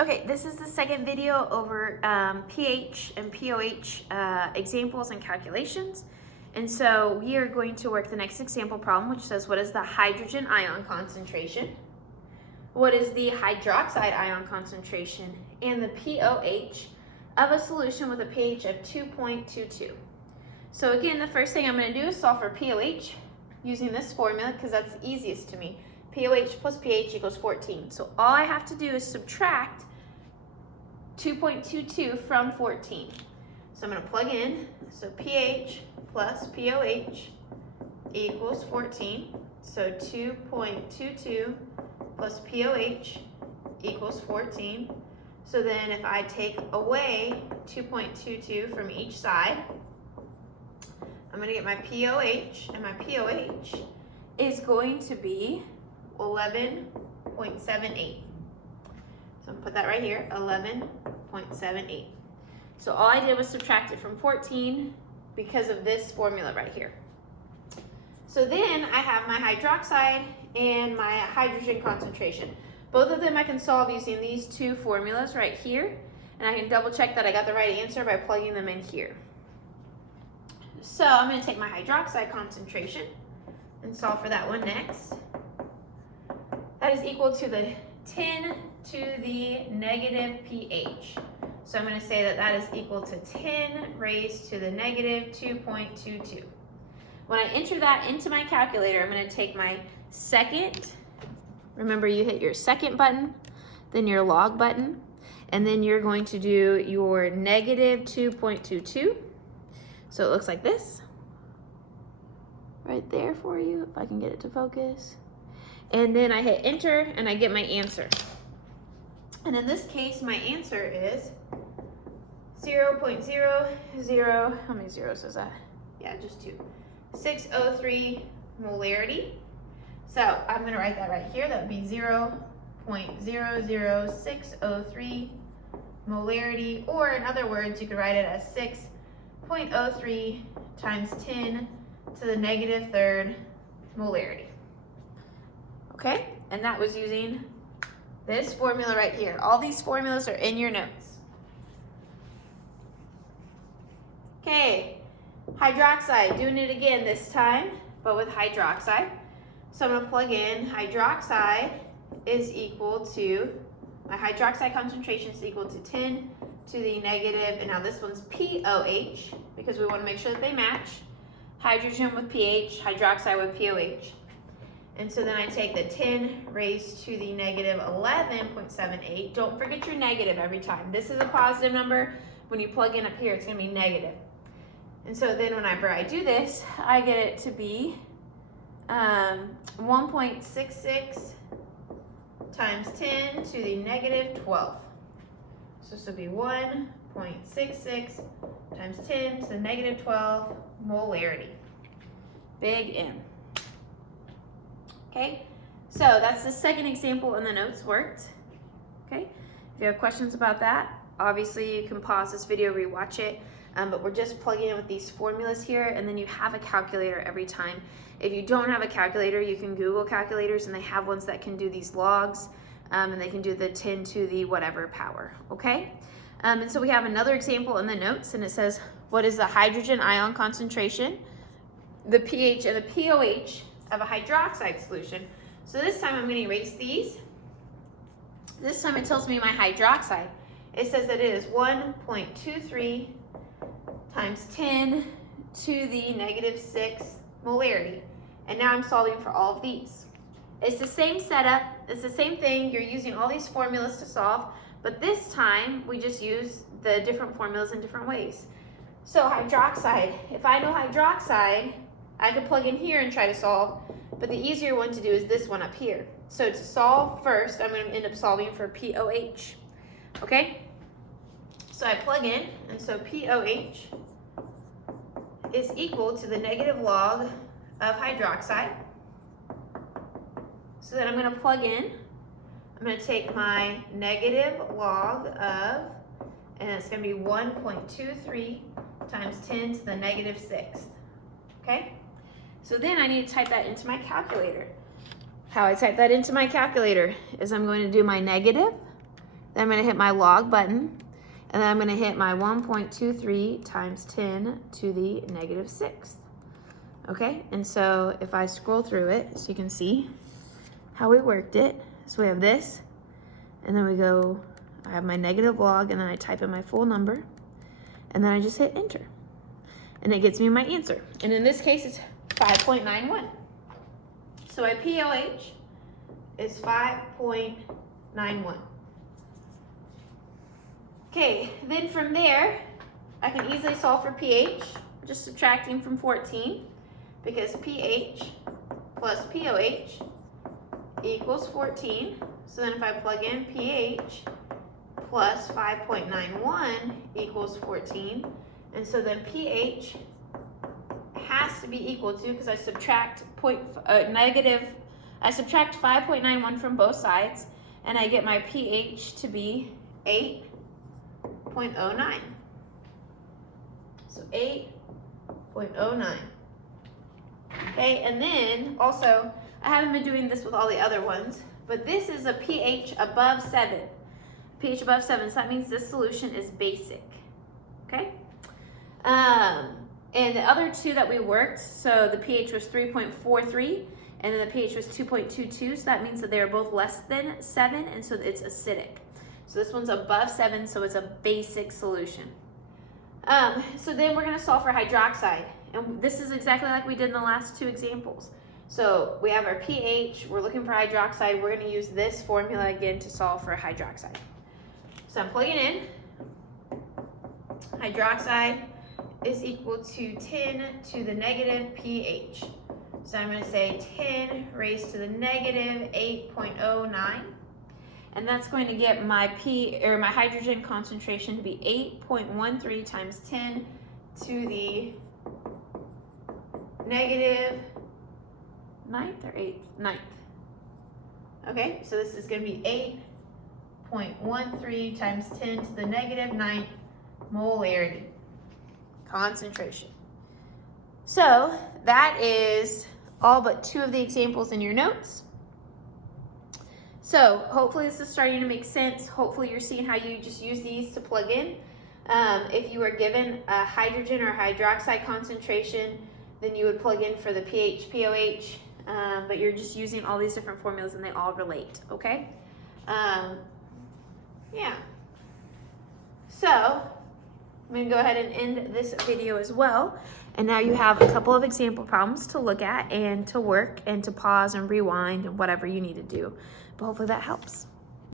Okay, this is the second video over pH and pOH examples and calculations. And so we are going to work the next example problem, which says, what is the hydrogen ion concentration? What is the hydroxide ion concentration? And the pOH of a solution with a pH of 2.22. So again, the first thing I'm going to do is solve for pOH using this formula because that's the easiest to me. pOH plus pH equals 14. So all I have to do is subtract 2.22 from 14. So I'm going to plug in. So pH plus pOH equals 14. So 2.22 plus pOH equals 14. So then if I take away 2.22 from each side, I'm going to get my pOH, and my pOH is going to be 11.78. So I'm going to put that right here, 11.78. So all I did was subtract it from 14 because of this formula right here. So then I have my hydroxide and my hydrogen concentration. Both of them I can solve using these two formulas right here, and I can double check that I got the right answer by plugging them in here. So I'm going to take my hydroxide concentration and solve for that one next. That is equal to the 10 to the negative pH. So I'm going to say that that is equal to 10 raised to the negative 2.22. When I enter that into my calculator, I'm going to take my second, remember you hit your second button, then your log button, and then you're going to do your negative 2.22. So it looks like this, right there for you, if I can get it to focus. And then I hit enter and I get my answer. And in this case, my answer is 0.00, how many zeros is that? Yeah, just two. 603 molarity. So I'm going to write that right here. That would be 0.00603 molarity, or in other words, you could write it as 6.03 times 10 to the negative third molarity. Okay, and that was using this formula right here. All these formulas are in your notes. Okay, hydroxide, doing it again this time, but with hydroxide. So I'm going to plug in hydroxide is equal to, my hydroxide concentration is equal to 10 to the negative, and now this one's pOH, because we want to make sure that they match. Hydrogen with pH, hydroxide with pOH. And so then I take the 10 raised to the negative 11.78. Don't forget your negative every time. This is a positive number. When you plug in up here, it's going to be negative. And so then whenever I do this, I get it to be 1.66 times 10 to the negative 12. So this will be 1.66 times 10 to the negative 12 molarity. Big M. Okay, so that's the second example in the notes worked. Okay, if you have questions about that, obviously you can pause this video, rewatch it, but we're just plugging in with these formulas here, and then you have a calculator every time. If you don't have a calculator, you can Google calculators, and they have ones that can do these logs, and they can do the 10 to the whatever power, okay? And so we have another example in the notes, and it says, what is the hydrogen ion concentration, the pH and the pOH of a hydroxide solution? So this time I'm going to erase these. This time it tells me my hydroxide. It says that it is 1.23 times 10 to the negative 6 molarity. And now I'm solving for all of these. It's the same setup. It's the same thing. You're using all these formulas to solve, but this time we just use the different formulas in different ways. So hydroxide, if I know hydroxide, I could plug in here and try to solve, but the easier one to do is this one up here. So to solve first, I'm going to end up solving for pOH. Okay? So I plug in, and so pOH is equal to the negative log of hydroxide. So then I'm going to plug in. I'm going to take my negative log of, and it's going to be 1.23 times 10 to the negative 6th. Okay? So then I need to type that into my calculator. How I type that into my calculator is I'm going to do my negative, Then I'm going to hit my log button. And then I'm going to hit my 1.23 times 10 to the negative 6th. Okay, and so if I scroll through it, so you can see how we worked it. So we have this, and then we go, I have my negative log, and then I type in my full number, and then I just hit enter. And it gets me my answer. And in this case, it's 5.91. So my POH is 5.91. Okay, then from there, I can easily solve for pH, just subtracting from 14, because pH plus POH equals 14. So then if I plug in pH plus 5.91 equals 14, and so then pH has to be equal to, because I subtract 5.91 from both sides, and I get my pH to be 8.09. So 8.09. Okay, and then also, I haven't been doing this with all the other ones, but this is a pH above 7. pH above 7, so that means this solution is basic. Okay? And the other two that we worked, so the pH was 3.43, and then the pH was 2.22, so that means that they are both less than 7, and so it's acidic. So this one's above 7, so it's a basic solution. So then we're going to solve for hydroxide. And this is exactly like we did in the last two examples. So we have our pH, we're looking for hydroxide. We're going to use this formula again to solve for hydroxide. So I'm plugging in. Hydroxide is equal to 10 to the negative pH. So I'm going to say 10 raised to the negative 8.09. And that's going to get my my hydrogen concentration to be 8.13 times 10 to the negative 9th or 9th. Okay, so this is going to be 8.13 times 10 to the negative 9th molarity concentration. So that is all but two of the examples in your notes. So hopefully this is starting to make sense. Hopefully you're seeing how you just use these to plug in. If you were given a hydrogen or hydroxide concentration, then you would plug in for the pH, POH, but you're just using all these different formulas and they all relate, okay? Yeah. So I'm going to go ahead and end this video as well. And now you have a couple of example problems to look at and to work and to pause and rewind and whatever you need to do. But hopefully that helps.